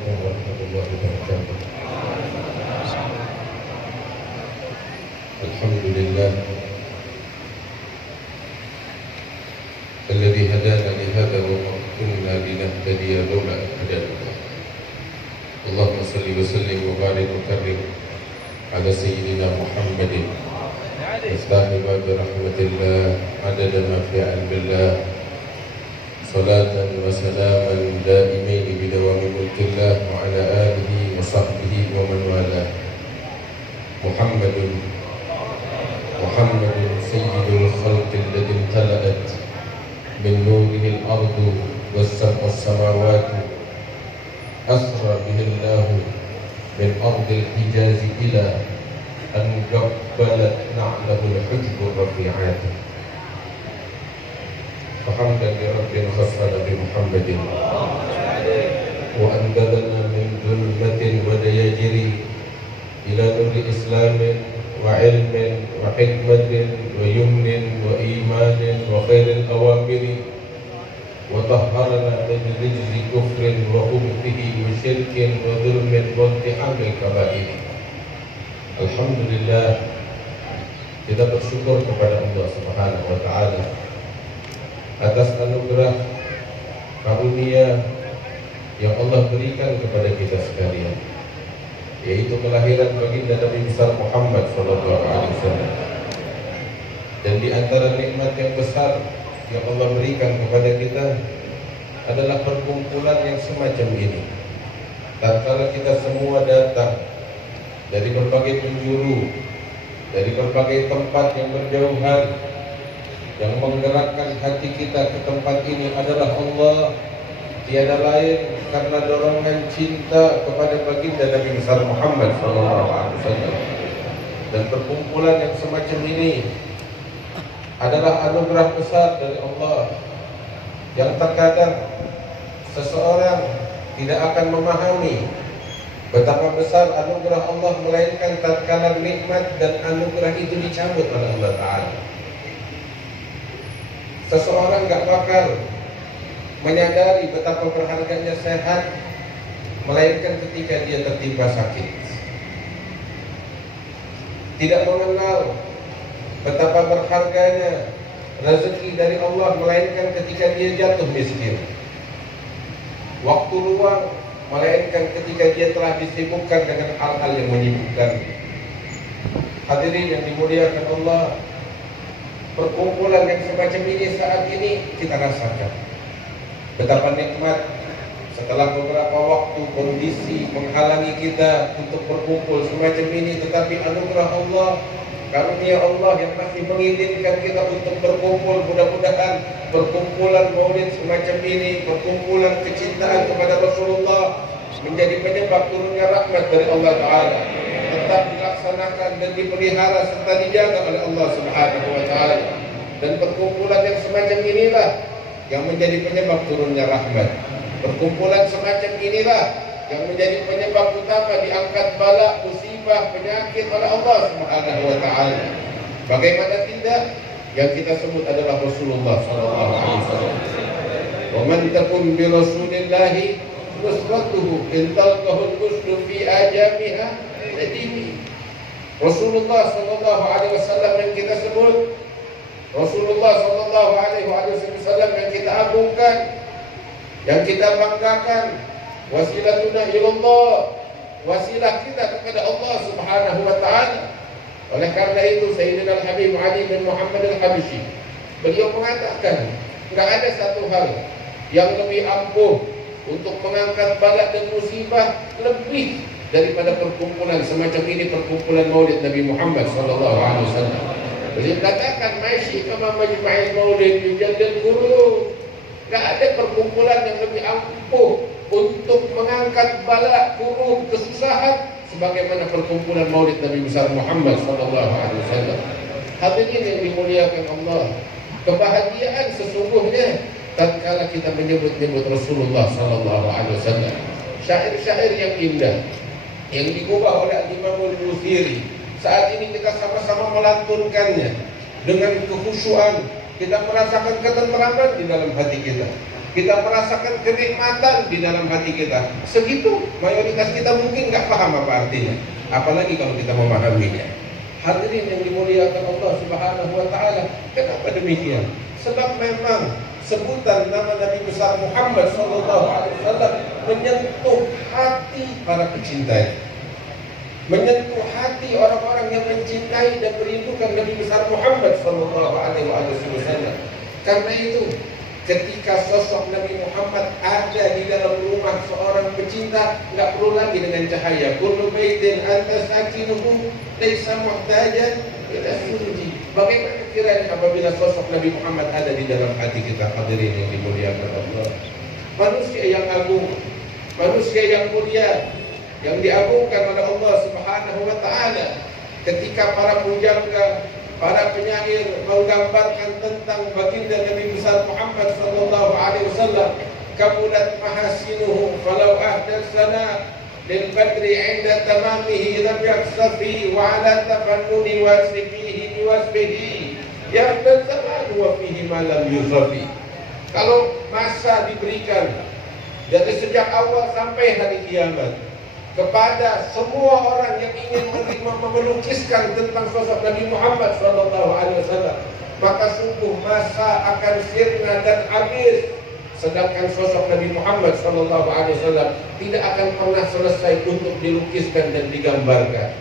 عليكم ورحمة الله وبركاته. الحمد لله الذي هدانا لهذا وما كنا لنهتدي لولا أن هدانا الله. اللهم صل وسلم وبارك وكرم على سيدنا محمد مفتاح باب رحمة الله عدد ما في علم الله، صلاة وسلاما دائمين بدوام ملك الله وعلى آله وصحبه ومن والاه. محمد سيد الخلق الذي امتلأت من نوره الأرض والسبع السماوات، أسرى به الله من أرض الحجاز إلى أن قبلت نعله الحجب الرفيعات. فحمدا لرب خصنا بمحمد وأنقذنا من ظلمة ودياجر إلى نور إسلام وعلم وحكمة ويمن وإيمان وخير الأوامر، وطهرنا من رجز كفر وخبثه وشرك وظلم واقتحام الكبائر. Alhamdulillah, kita bersyukur kepada Allah Subhanahu wa Ta'ala atas anugerah karunia yang Allah berikan kepada kita sekalian, yaitu kelahiran baginda Nabi besar Muhammad sallallahu alaihi wasallam. Dan di antara nikmat yang besar yang Allah berikan kepada kita adalah perkumpulan yang semacam ini. Tatkala kita semua datang dari berbagai penjuru, dari berbagai tempat yang berjauhan, yang menggerakkan hati kita ke tempat ini adalah Allah, tiada lain karena dorongan cinta kepada baginda Nabi besar Muhammad SAW. Dan perkumpulan yang semacam ini adalah anugerah besar dari Allah, yang terkadang seseorang tidak akan memahami betapa besar anugerah Allah, melainkan tatkala nikmat dan anugerah itu dicabut oleh Allah Ta'ala. Seseorang gak bakal menyadari betapa berharganya sehat, melainkan ketika dia tertimpa sakit. Tidak mengenal betapa berharganya rezeki dari Allah, melainkan ketika dia jatuh miskin. Waktu luang, melainkan ketika dia telah disibukkan dengan hal-hal yang menyibukkan. Hadirin yang dimuliakan Allah, perkumpulan yang semacam ini saat ini kita rasakan betapa nikmat. Setelah beberapa waktu kondisi menghalangi kita untuk berkumpul semacam ini, tetapi anugerah Allah, karunia Allah yang masih mengizinkan kita untuk berkumpul. Mudah-mudahan perkumpulan maulid semacam ini, perkumpulan kecintaan kepada Rasulullah, menjadi penyebab turunnya rahmat dari Allah Ta'ala, tetap dilaksanakan dan dipelihara serta dijaga oleh Allah Subhanahu wa Ta'ala. Dan perkumpulan yang semacam inilah yang menjadi penyebab turunnya rahmat. Perkumpulan semacam inilah yang menjadi penyebab utama diangkat bala, musibah, penyakit oleh Allah Subhanahu wa Ta'ala. Bagaimana tidak? Yang kita sebut adalah Rasulullah sallallahu alaihi wasallam. Wa man takun bi Rasulillahi nusratuhu in talqahu al-rusdu fi ajamiha tadimi. Rasulullah sallallahu alaihi wasallam yang kita sebut, Rasulullah sallallahu alaihi wasallam yang kita agungkan, yang kita banggakan, wasilatuna ilallah, wasilah kita kepada Allah Subhanahu wa Ta'ala. Oleh karena itu Sayyidina Al-Habib Ali bin Muhammad Al-Habsyi, beliau mengatakan, enggak ada satu hal yang lebih ampuh untuk mengangkat bala dan musibah lebih daripada perkumpulan semacam ini, perkumpulan Maulid Nabi Muhammad sallallahu alaihi wasallam. Beliau katakan, "Masyi kama majma'il maulid yujadil qulub." Enggak ada perkumpulan yang lebih ampuh untuk mengangkat bala, kurub, kesusahan sebagaimana perkumpulan Maulid Nabi besar Muhammad sallallahu alaihi wasallam. Hadirin yang dimuliakan Allah, kebahagiaan sesungguhnya tatkala kita menyebut-nyebut Rasulullah sallallahu alaihi wasallam. Syair-syair yang indah yang digubah oleh Imam Al-Busiri, saat ini kita sama-sama melantunkannya dengan kekhusyuan. Kita merasakan ketenteraman di dalam hati kita. Kita merasakan kenikmatan di dalam hati kita. Segitu, mayoritas kita mungkin nggak paham apa artinya. Apalagi kalau kita memahaminya. Hadirin yang dimuliakan Allah Subhanahu wa Ta'ala. Kenapa demikian? Sebab memang sebutan nama Nabi besar Muhammad SAW menyentuh hati para pecintanya, menyentuh hati orang-orang yang mencintai dan merindukan Nabi besar Muhammad SAW. Karena itu, ketika sosok Nabi Muhammad ada di dalam rumah seorang pecinta, nggak perlu lagi dengan cahaya. Kullu baitin anta sakinuhu laysa muhtajan ila surji. Bagaimana kiranya apabila sosok Nabi Muhammad ada di dalam hati kita, hadirin yang dimuliakan Allah. Manusia yang agung, manusia yang mulia, yang diagungkan oleh Allah Subhanahu wa Ta'ala. Ketika para pujangga, para penyair menggambarkan tentang baginda Nabi besar Muhammad sallallahu alaihi wasallam, kamulat mahasinuhu falau ahdatsana lil badri 'inda tamamihi lam yaksafi wa 'ala tafannuni wasfihi wasfihi ya'dal zaman wa fihi ma lam yusafi. Kalau masa diberikan dari sejak awal sampai hari kiamat kepada semua orang yang ingin melukiskan tentang sosok Nabi Muhammad SAW, maka sungguh masa akan sirna dan habis. Sedangkan sosok Nabi Muhammad SAW tidak akan pernah selesai untuk dilukiskan dan digambarkan.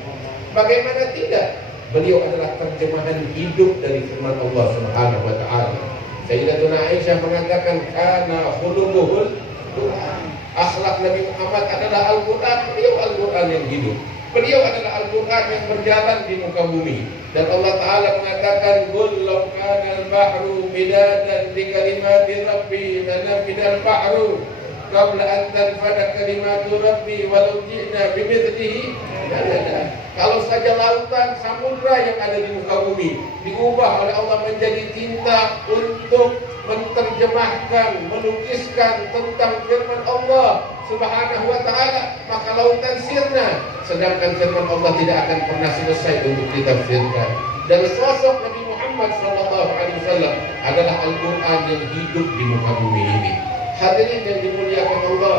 Bagaimana tidak? Beliau adalah terjemahan hidup dari firman Allah Subhanahu wa Ta'ala. Sayyidatuna Aisyah mengatakan, kana khuluquhul Quran. Akhlak Nabi Muhammad adalah Al-Quran. Beliau Al-Quran yang hidup. Beliau adalah Al-Quran yang berjalan di muka bumi. Dan Allah Ta'ala mengatakan, qul law kana al-bahru midadan li kalimati rabbi lanafida al-bahru qabla an tanfada kalimatu rabbi walau ji'na bimithlihi madada. Kalau saja lautan, samudra yang ada di muka bumi diubah oleh Allah menjadi tinta untuk menerjemahkan, melukiskan tentang firman Allah Subhanahu wa Ta'ala, maka lautan sirna. Sedangkan firman Allah tidak akan pernah selesai untuk ditafsirkan. Dan sosok Nabi Muhammad SAW adalah Al-Quran yang hidup di muka bumi ini. Hadirin yang dimuliakan Allah,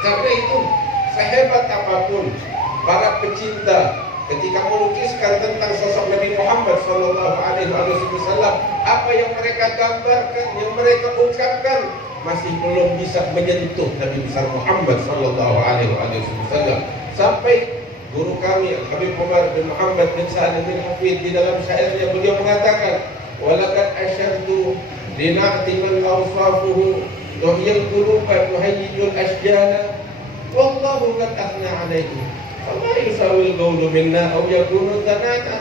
karena itu sehebat apapun para pecinta ketika melukiskan tentang sosok Nabi Muhammad SAW, apa yang mereka gambarkan, yang mereka ucapkan masih belum bisa menyentuh Nabi besar Muhammad SAW. Sampai guru kami Habib Umar bin Muhammad bin Sa'ad bin Hafid di dalam syairnya beliau mengatakan, walaqad asyartu lina'ti man awsafuhu tuhyil quluba tuhayyijul asjana wallahu qad athna alaihi fama yusawil qawlu minna aw yakunu tanana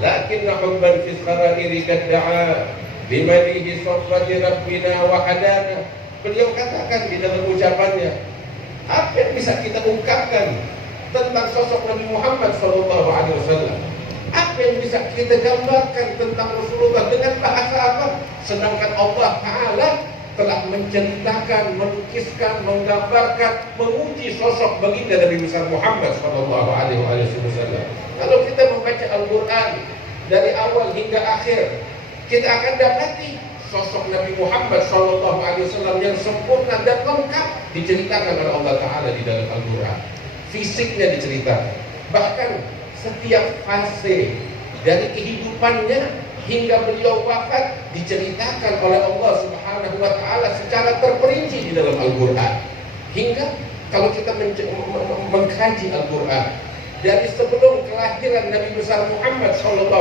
lakinna hubban fi sarairi qad da'a bimalihi safati rabbina wa hadana. Beliau katakan di dalam ucapannya, apa yang bisa kita ungkapkan tentang sosok Nabi Muhammad SAW? Apa yang bisa kita gambarkan tentang Rasulullah dengan bahasa apa? Sedangkan Allah Ta'ala telah menceritakan, melukiskan, menggambarkan, menguji sosok baginda Nabi besar Muhammad SAW. Kalau kita membaca Al-Quran dari awal hingga akhir, kita akan dapati sosok Nabi Muhammad SAW yang sempurna dan lengkap diceritakan oleh Allah Ta'ala di dalam Al-Quran. Fisiknya diceritakan, bahkan setiap fase dari kehidupannya hingga beliau wafat diceritakan oleh Allah Subhanahu wa Ta'ala secara terperinci di dalam Al-Quran. Hingga kalau kita mengkaji Al-Quran dari sebelum kelahiran Nabi besar Muhammad SAW,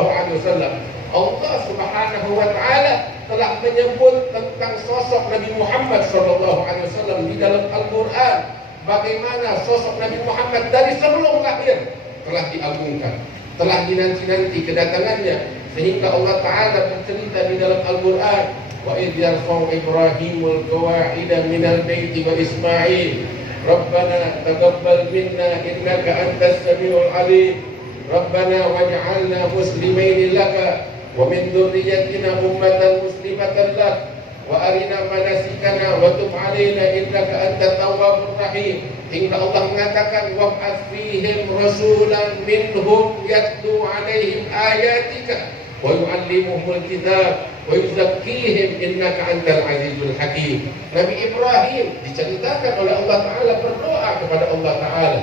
Allah Subhanahu wa Ta'ala telah menyebut tentang sosok Nabi Muhammad SAW di dalam Al-Quran. Bagaimana sosok Nabi Muhammad dari sebelum lahir telah diagungkan, telah dinanti-nanti kedatangannya, sehingga Allah Ta'ala bercerita di dalam Al-Quran, wa idh yarfa'u Ibrahimul qawa'ida minal baiti wa Ismail Rabbana taqabbal minna innaka antas samiul alim Rabbana waj'alna muslimaini laka wa min dhurriyyatina ummatan muslimatan lak wa arina manasikana wa tub alaina innaka antat tawwabur rahim. Hingga Allah mengatakan wab'ats fihim rasulan minhum yatlu alaihim ayatika wa yu'allimuhumul kitab wa yuzakkihim innaka antal azizul hakim. Nabi Ibrahim diceritakan oleh Allah Ta'ala berdoa kepada Allah Ta'ala,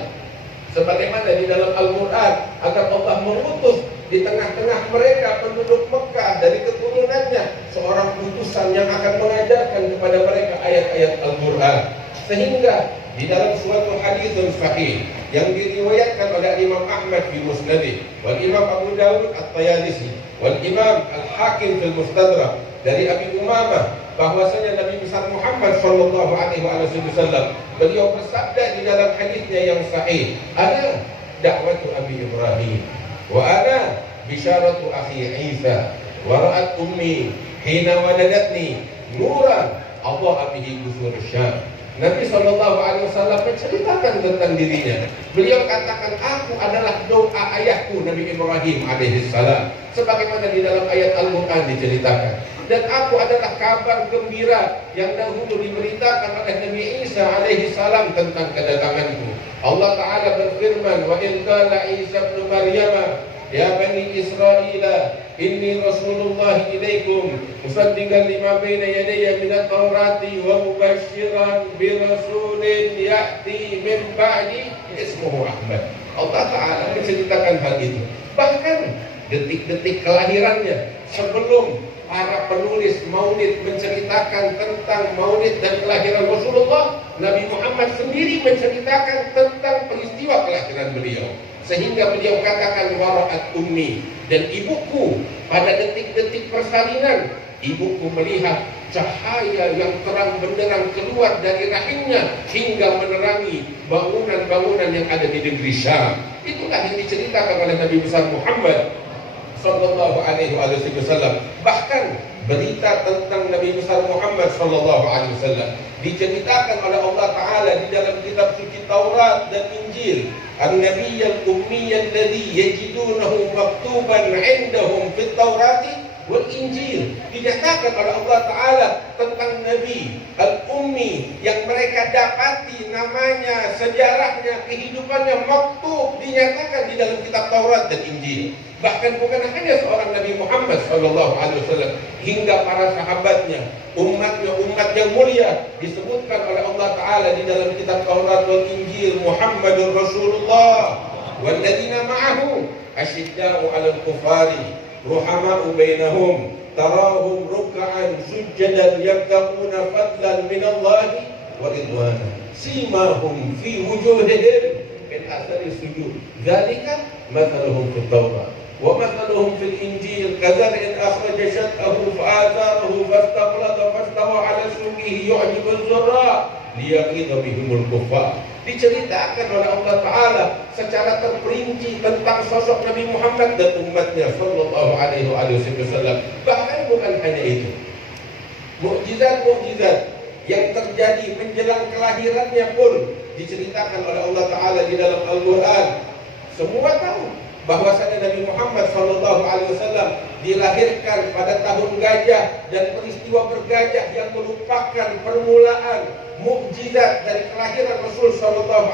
sebagaimana di dalam Al-Quran, agar Allah mengutus di tengah-tengah mereka penduduk Mekah dari keturunannya seorang utusan yang akan mengajarkan kepada mereka ayat-ayat Al-Quran. Sehingga di dalam suatu hadis sahih yang diriwayatkan oleh Imam Ahmad di Musnadih, wal Imam Abu Dawud At-Tayalisi, wal Imam Al-Hakim fil Mustadrak, dari Abi Umamah, bahwasanya Nabi besar Muhammad sallallahu alaihi wasallam beliau bersabda di dalam hadisnya yang sahih, "Ana da'watu Abi Ibrahim wa ana bisyaratu akhi Isa wa ra'at ummi hina waladatni nuran Allah bihi qusur Syam." Nabi SAW menceritakan tentang dirinya. Beliau katakan, aku adalah doa ayahku Nabi Ibrahim alaihissalam, sebagaimana di dalam ayat Al-Quran diceritakan. Dan aku adalah kabar gembira yang dahulu diberitakan oleh Nabi Isa alaihissalam tentang kedatanganku. Allah Ta'ala berfirman, wa in qala Isa ibn Maryam ya bani Israila inni rasulullah ilaikum musaddiqan lima baina yadayya minat taurati wa mubashiran bi rasulin ya'ti min ba'di ismuhu Ahmad. Allah Ta'ala menceritakan hal itu. Bahkan detik-detik kelahirannya, sebelum para penulis maulid menceritakan tentang maulid dan kelahiran Rasulullah, Nabi Muhammad sendiri menceritakan tentang peristiwa kelahiran beliau. Sehingga beliau katakan, wara'at ummi, dan ibuku pada detik-detik persalinan, ibuku melihat cahaya yang terang benderang keluar dari rahimnya hingga menerangi bangunan-bangunan yang ada di negeri Syam. Itulah yang diceritakan oleh Nabi besar Muhammad sallallahu alaihi wasallam. Bahkan berita tentang Nabi besar Muhammad sallallahu alaihi wasallam diceritakan oleh Allah Ta'ala di dalam kitab suci Taurat dan Injil. An-Nabiy al-Ummi alladhi yajidunahu maktuban 'indahum fit Taurati wal Injil. Dinyatakan oleh Allah Ta'ala tentang Nabi al-Ummi yang mereka dapati namanya, sejarahnya, kehidupannya maktub, dinyatakan di dalam kitab Taurat dan Injil. Bahkan bukan hanya seorang Nabi Muhammad SAW, hingga para sahabatnya, umatnya, umat yang mulia, disebutkan oleh Allah Ta'ala di dalam kitab Taurat dan Injil, Muhammadur Rasulullah walladzina ma'ahu asyidda'u 'alal kufari ruhama'u bainahum tarahum ruk'an sujjadan yabtaguna fadlan minallahi wa ridwana simahum fi wujuhihim min athari sujud dzalika mathaluhum fit Taurat wa mathaluhum fil Injil kadzalika akhraja syat'ahu fa'athahu fastaqlada fastawa 'ala suqihi yu'jibu az-zurra liyaqida bihimul kuffar. Diceritakan oleh Allah Ta'ala secara terperinci tentang sosok Nabi Muhammad dan umatnya sallallahu alaihi wasallam. Bahkan bukan hanya itu, mukjizat-mukjizat yang terjadi menjelang kelahirannya pun diceritakan oleh Allah Ta'ala di dalam Al-Quran. Semua tahu bahwasanya Nabi Muhammad SAW dilahirkan pada tahun gajah, dan peristiwa bergajah yang merupakan permulaan mukjizat dari kelahiran Rasul SAW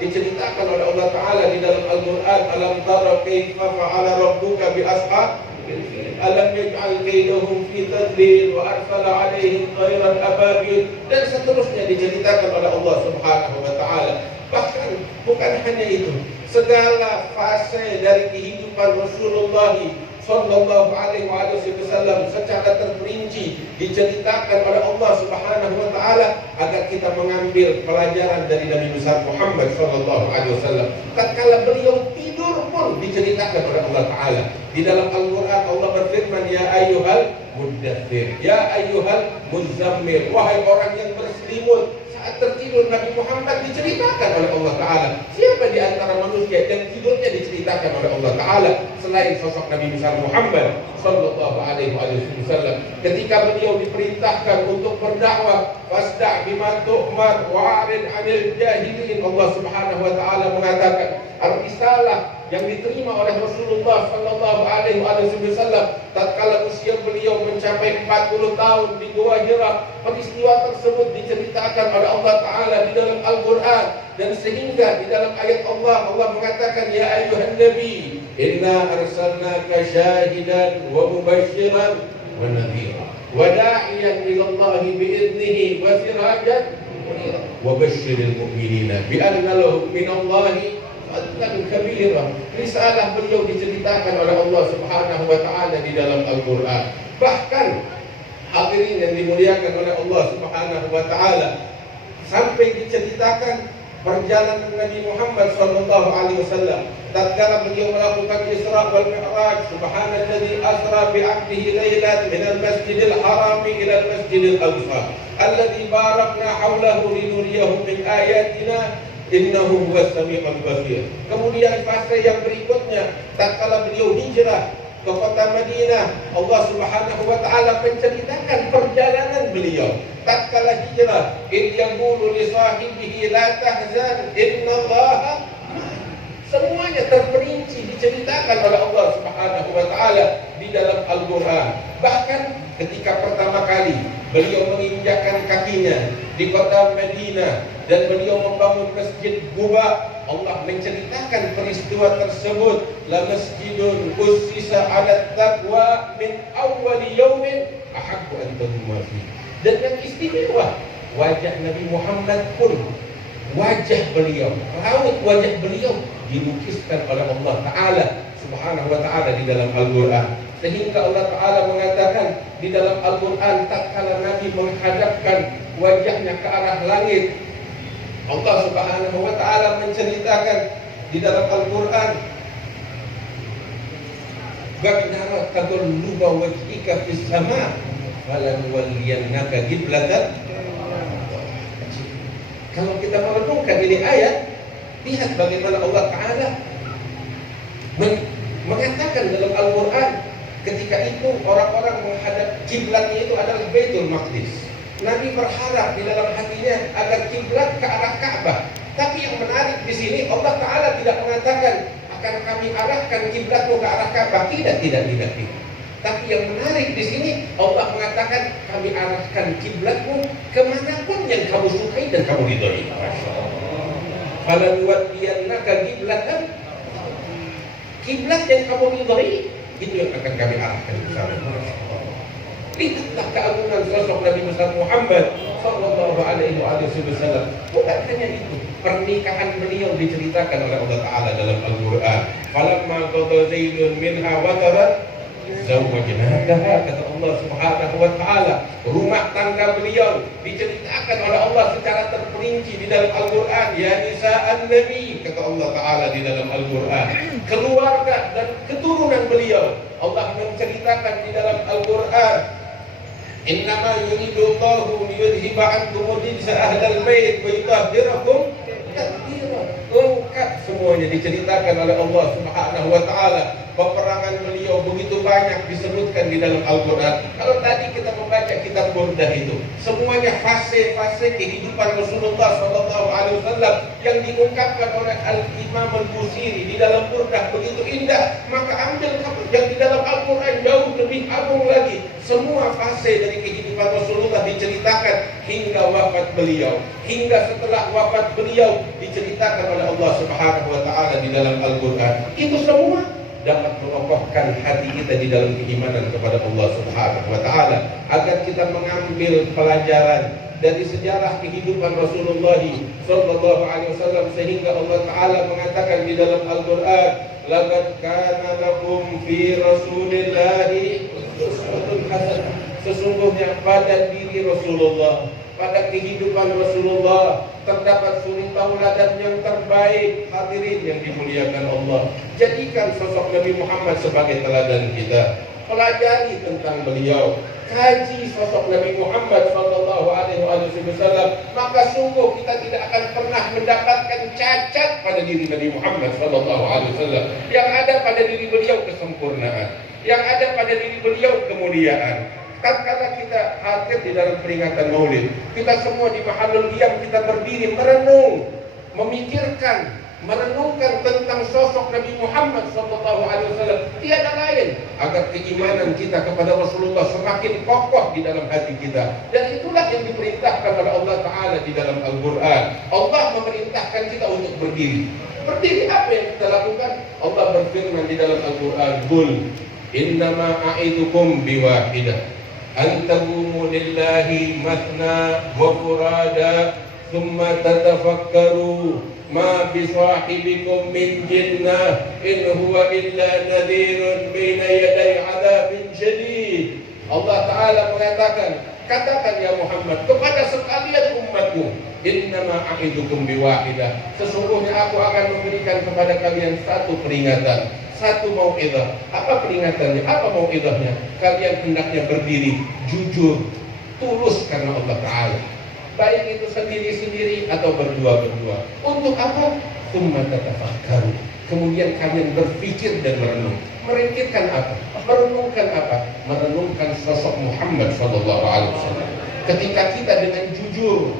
diceritakan oleh Allah Ta'ala di dalam Al-Quran. Alam tara kaifa fa'ala rabbuka bi ashabil fil alam yaj'al kaidahum fi tadlil wa arsala 'alaihim tayran ababil, dan seterusnya diceritakan oleh Allah Subhanahu wa Ta'ala. Bahkan bukan hanya itu, segala fase dari kehidupan Rasulullah sallallahu alaihi wasallam secara terperinci diceritakan oleh Allah Subhanahu wa Ta'ala agar kita mengambil pelajaran dari Nabi besar Muhammad sallallahu alaihi wasallam. Tatkala beliau tidur pun diceritakan oleh Allah Ta'ala. Di dalam Al-Quran Allah berfirman, ya ayyuhal muddathir, ya ayyuhal muzammil, wahai orang yang berselimut. Saat tertidur Nabi Muhammad diceritakan oleh Allah Ta'ala. Siapa di antara manusia yang tidurnya diceritakan oleh Allah Ta'ala selain sosok Nabi besar Muhammad sallallahu alaihi wasallam? Ketika beliau diperintahkan untuk berdakwah, fasda' bima tu'mar wa'rid 'anil jahilin, Allah Subhanahu wa Ta'ala mengatakan ar-risalah yang diterima oleh Rasulullah sallallahu alaihi wasallam tatkala usia beliau mencapai 40 tahun di Gua Hira. Peristiwa tersebut diceritakan oleh Allah Ta'ala di dalam Al-Quran, dan sehingga di dalam ayat Allah mengatakan, ya ayuhan nabi inna arsalnaka syahidan wa mubasyiran wa nadhira wa da'iyan ila Allah bi'idnihi wa sirajan munira wa basyiril mu'minina bi anna lahum minallahi fadlan kabira. Risalah beliau diceritakan oleh Allah Subhanahu wa taala di dalam Al-Qur'an. Bahkan hadirin yang dimuliakan oleh Allah Subhanahu wa taala, sampai diceritakan perjalanan Nabi Muhammad sallallahu alaihi wasallam tatkala beliau melakukan Isra wal Mi'raj. Subhanalladzi asra bi 'abdihi lailan minal masjidil harami ila al masjidil aqsa alladzi barakna haulahu linuriyahu min ayatina innahu huwas samiul basir. Kemudian fase yang berikutnya tatkala beliau hijrah ke kota Madinah, Allah Subhanahu wa taala menceritakan perjalanan beliau tatkala hijrah, id yaqulu li sahibihi la tahzan innallaha. Semuanya terperinci diceritakan oleh Allah Subhanahu wa taala di dalam Al-Qur'an. Bahkan ketika pertama kali beliau menginjakkan kakinya di kota Madinah dan beliau membangun Masjid Quba, Allah menceritakan peristiwa tersebut. La masjidun ussisa 'ala taqwa min awwali yaumin ahaqqu an taquma fi. Dan yang istimewa, wajah Nabi Muhammad pun, wajah beliau, raut wajah beliau dilukiskan oleh Allah Ta'ala Subhanahu wa ta'ala di dalam Al-Quran. Sehingga Allah Ta'ala mengatakan di dalam Al-Quran, tatkala Nabi menghadapkan wajahnya ke arah langit, Allah Subhanahu wa ta'ala menceritakan di dalam Al-Quran, Ba'dara taqalluba wajhika fis sama' falanwalliyannaka qiblatan. Kalau kita merenungkan ini ayat, lihat bagaimana Allah Ta'ala mengatakan dalam Al-Quran, ketika itu orang-orang menghadap kiblatnya itu adalah Baitul Maqdis. Nabi berharap di dalam hatinya agar kiblat ke arah Ka'bah. Tapi yang menarik di sini, Allah Ta'ala tidak mengatakan akan kami arahkan kiblatmu ke arah Ka'bah. Tidak. Tapi yang menarik di sini, Allah mengatakan kami arahkan kiblatmu kemanapun yang kamu sukai dan kamu ridhoi. Falanwalliyannaka qiblatan, kiblat yang kamu ridhoi itu yang akan kami arahkan ke sana. Lihatlah keagungan sosok Nabi Muhammad sallallahu alaihi wasallam. Bukan hanya itu, pernikahan beliau diceritakan oleh Allah Ta'ala dalam Al-Quran. Falamma qada Zaidun minha wataran zawwajnakaha, kata Allah Subhanahu wa ta'ala. Rumah tangga beliau diceritakan oleh Allah secara terperinci di dalam Al-Quran. Ya nisa'an Nabi, kata Allah Ta'ala di dalam Al-Quran. Keluarga dan keturunan beliau Allah menceritakan di dalam Al-Quran. Innama yuridullahu liyudhiba ankum rijsa ahlal bait wa yutahhirakum tathira. Lengkap semuanya diceritakan oleh Allah Subhanahu wa taala. Peperangan beliau begitu banyak disebutkan di dalam Al-Quran. Kalau tadi kita membaca kitab Burdah itu, semuanya fase-fase kehidupan Rasulullah SAW yang diungkapkan oleh Al-Imam Al-Busiri di dalam Burdah begitu indah. Maka ambil yang di dalam Al-Quran jauh lebih agung lagi. Semua fase dari kehidupan Rasulullah diceritakan hingga wafat beliau, hingga setelah wafat beliau diceritakan oleh Allah Subhanahu wa taala di dalam Al-Quran. Itu semua dapat mengokohkan hati kita di dalam keimanan kepada Allah Subhanahu wa taala, agar kita mengambil pelajaran dari sejarah kehidupan Rasulullah sallallahu alaihi wasallam, sehingga Allah Ta'ala mengatakan di dalam Al-Quran, laqad kana lakum fi Rasulillahi uswatun hasanah. Sesungguhnya pada diri Rasulullah, pada kehidupan Rasulullah terdapat suri tauladan yang terbaik. Hadirin yang dimuliakan Allah, jadikan sosok Nabi Muhammad sebagai teladan kita. Pelajari tentang beliau, kaji sosok Nabi Muhammad sallallahu alaihi wasallam, maka sungguh kita tidak akan pernah mendapatkan cacat pada diri Nabi Muhammad sallallahu alaihi wasallam. Yang ada pada diri beliau kesempurnaan, yang ada pada diri beliau kemuliaan. Tatkala kita hadir di dalam peringatan Maulid, kita semua di mahallul qiyam kita berdiri merenung, memikirkan, merenungkan tentang sosok Nabi Muhammad SAW. Tiada lain agar keimanan kita kepada Rasulullah semakin kokoh di dalam hati kita. Dan itulah yang diperintahkan oleh Allah Ta'ala di dalam Al-Quran. Allah memerintahkan kita untuk berdiri. Berdiri apa yang kita lakukan? Allah berfirman di dalam Al-Quran, Qul innama a'idukum biwahidah an taqumu lillahi mathna wa furada thumma tatafakkaru ma bisahibikum min jinnah in huwa illa nadhirun baina yaday adabin syadid. Allah Ta'ala mengatakan, katakan ya Muhammad kepada sekalian umatku, innama a'idukum biwahidah, sesungguhnya aku akan memberikan kepada kalian satu peringatan, satu mau'izah. Apa peringatannya? Apa mau'izahnya? Kalian hendaknya berdiri jujur, tulus karena Allah Ta'ala, baik itu sendiri-sendiri atau berdua-berdua. Untuk apa? Tsumma tatafakkaru, kemudian kalian berpikir dan merenung. Memikirkan apa? Merenungkan apa? Merenungkan sosok Muhammad SAW. Ketika kita dengan jujur,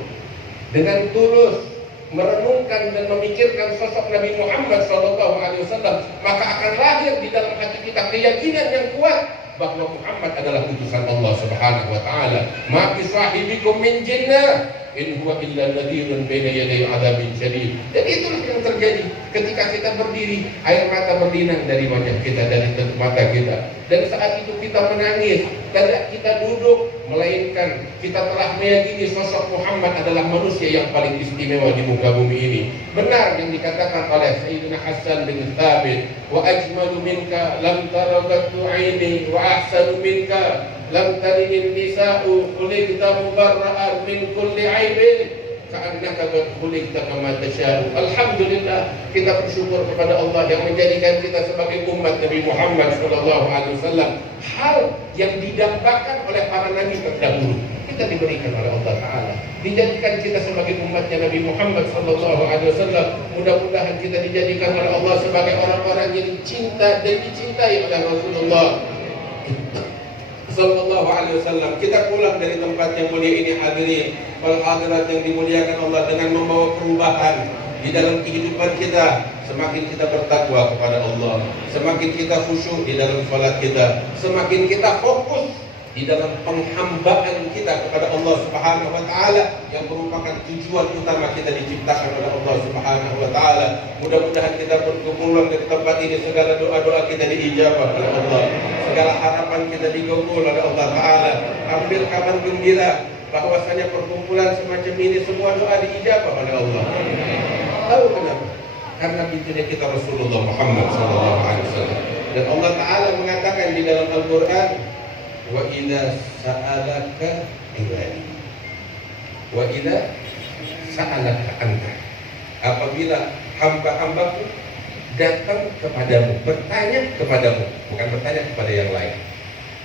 dengan tulus merenungkan dan memikirkan sosok Nabi Muhammad SAW, maka akan lahir di dalam hati kita keyakinan yang kuat bahwa Muhammad adalah utusan Allah Subhanahu wa Ta'ala. Ma bi sahibikum min jinnah in huwa illa nadhirun baina yaday adabin syadid. Dan itulah yang terjadi ketika kita berdiri, air mata berlinang dari wajah kita, dari mata kita, dan saat itu kita menangis. Tidak kita duduk, melainkan kita telah meyakini sosok Muhammad adalah manusia yang paling istimewa di muka bumi ini. Benar yang dikatakan oleh Sayyidina Hasan bin Thabit, wa ajmalu minka lam tarakat aini wa ahsanu minka lam talidin nisa'u khuliqta mubarra'an min kulli aibin ka'annaka qad khuliqta kama tasha'u. Alhamdulillah, kita bersyukur kepada Allah yang menjadikan kita sebagai umat Nabi Muhammad SAW. Hal yang didambakan oleh para nabi terdahulu kita diberikan oleh Allah Ta'ala, dijadikan kita sebagai umatnya Nabi Muhammad SAW. Mudah-mudahan kita dijadikan oleh Allah sebagai orang-orang yang cinta dan dicintai oleh Rasulullah Sallallahu Alaihi Wasallam. Kita pulang dari tempat yang mulia ini, hadirin wal hadirat yang dimuliakan Allah, dengan membawa perubahan di dalam kehidupan kita. Semakin kita bertakwa kepada Allah, semakin kita khusyuk di dalam salat kita, semakin kita fokus di dalam penghambaan kita kepada Allah Subhanahu wa Ta'ala yang merupakan tujuan utama kita diciptakan oleh Allah Subhanahu wa Ta'ala. Mudah-mudahan kita berkumpul dari tempat ini, segala doa-doa kita diijabah oleh Allah, segala harapan kita dikabul oleh Allah Ta'ala. Ambil kabar gembira bahwasanya perkumpulan semacam ini semua doa diijabah oleh Allah. Tahu kenapa? Karena pintunya kita Rasulullah Muhammad SAW. Dan Allah Ta'ala mengatakan di dalam Al-Quran, wa idza sa'alaka ibadi, wa idza sa'alaka anta, apabila hamba-hambaku datang kepadamu, bertanya kepadamu, bukan bertanya kepada yang lain.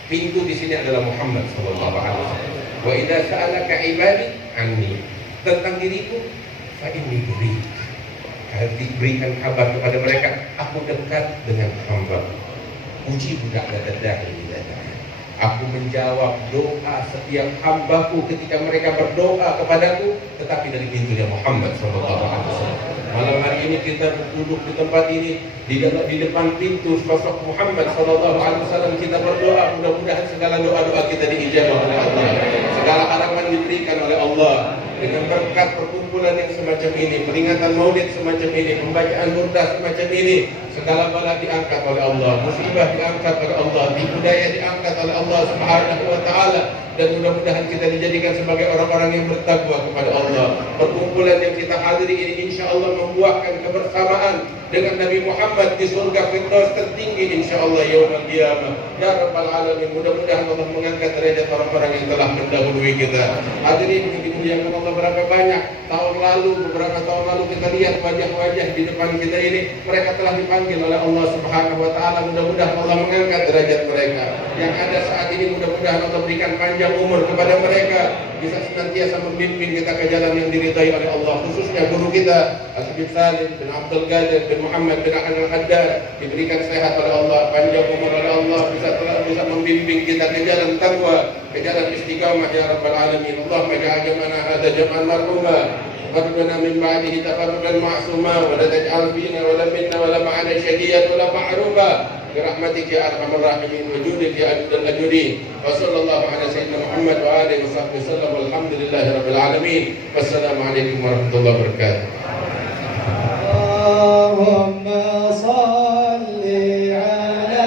Pintu di sini adalah Muhammad sallallahu alaihi wasallam. Wa idza sa'alaka ibadi anni, tentang diriku, fa inni qareeb, kalau diberikan kabar kepada mereka, aku dekat dengan hamba. Uji budak dadah ini. Aku menjawab doa setiap hambaku ketika mereka berdoa kepadaku, tetapi dari pintunya Muhammad SAW. Malam hari ini kita duduk di tempat ini, di depan pintu sosok Muhammad SAW. Kita berdoa, mudah-mudahan segala doa-doa kita diijabah oleh Allah, segala harapan diberikan oleh Allah. Dengan berkat perkumpulan yang semacam ini, peringatan maulid semacam ini, pembacaan burdah semacam ini, segala bala diangkat oleh Allah, musibah diangkat oleh Allah, tipu daya diangkat oleh Allah Subhanahu wa Ta'ala. Dan mudah-mudahan kita dijadikan sebagai orang-orang yang bertakwa kepada Allah. Perkumpulan yang kita hadiri ini insya Allah membuahkan kebersamaan dengan Nabi Muhammad di surga Firdaus tertinggi insya Allah yaumul qiyamah. Ya Rabbal Alamin, mudah-mudahan Allah mengangkat derajat orang-orang yang telah mendahului kita. Hadirin yang dimuliakan Allah, berapa banyak beberapa tahun lalu kita lihat wajah-wajah di depan kita ini, mereka telah dipanggil oleh Allah Subhanahu wa Ta'ala. Mudah-mudahan Allah mengangkat derajat mereka. Yang ada saat ini, mudah-mudahan Allah berikan panjang umur kepada mereka, bisa senantiasa membimbing kita ke jalan yang diridai oleh Allah. Khususnya guru kita Al-Habib Salim bin Abdul Qadir bin Muhammad bin Al-Haddad, diberikan sehat oleh Allah, panjang umur oleh Allah, bisa membimbing kita ke jalan taqwa, ke jalan istiqamah ya Rabbal Alamin. Allahumma ja'al jam'ana hadza jam'an marhuma, warzuqna min ba'dihi tafarruqan ma'suma, wa la taj'al fina wa la minna wa la ma'ana syadiyan wa la mahruba. برحمتك يا ارحم الراحمين وجودك يا اجود الاجودين. وصلى الله على سيدنا محمد واله وصحبه وسلم والحمد لله رب العالمين. والسلام عليكم ورحمه الله وبركاته. اللهم صل على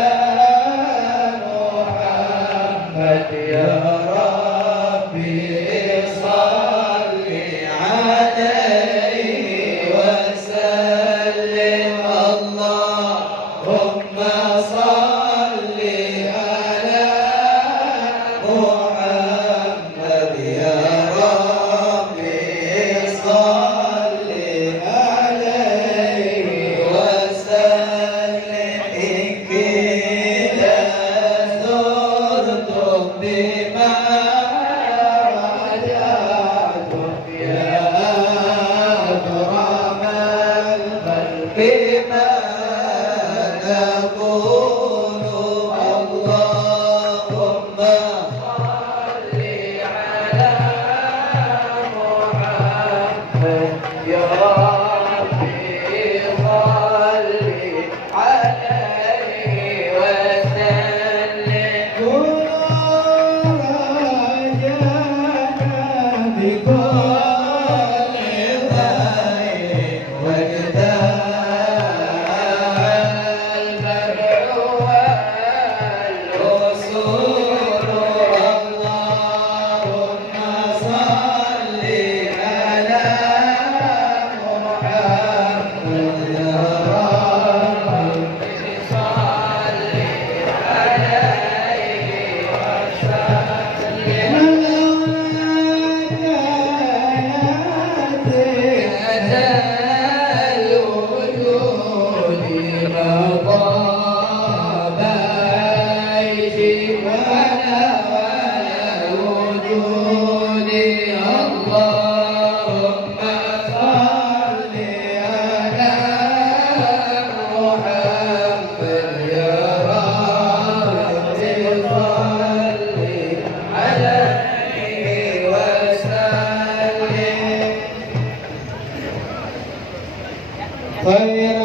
بما نقول اللهم صل على محمد يا ربي صل عليه وسلم كل رجانا بكل خير واجتهد البر والرسول اللهم صل على محمد يا رب صل عليه وسلم أتى الوجود مطاب عيش ولا وجود اللهم صل على محمد يا رب صل عليه وسلم خير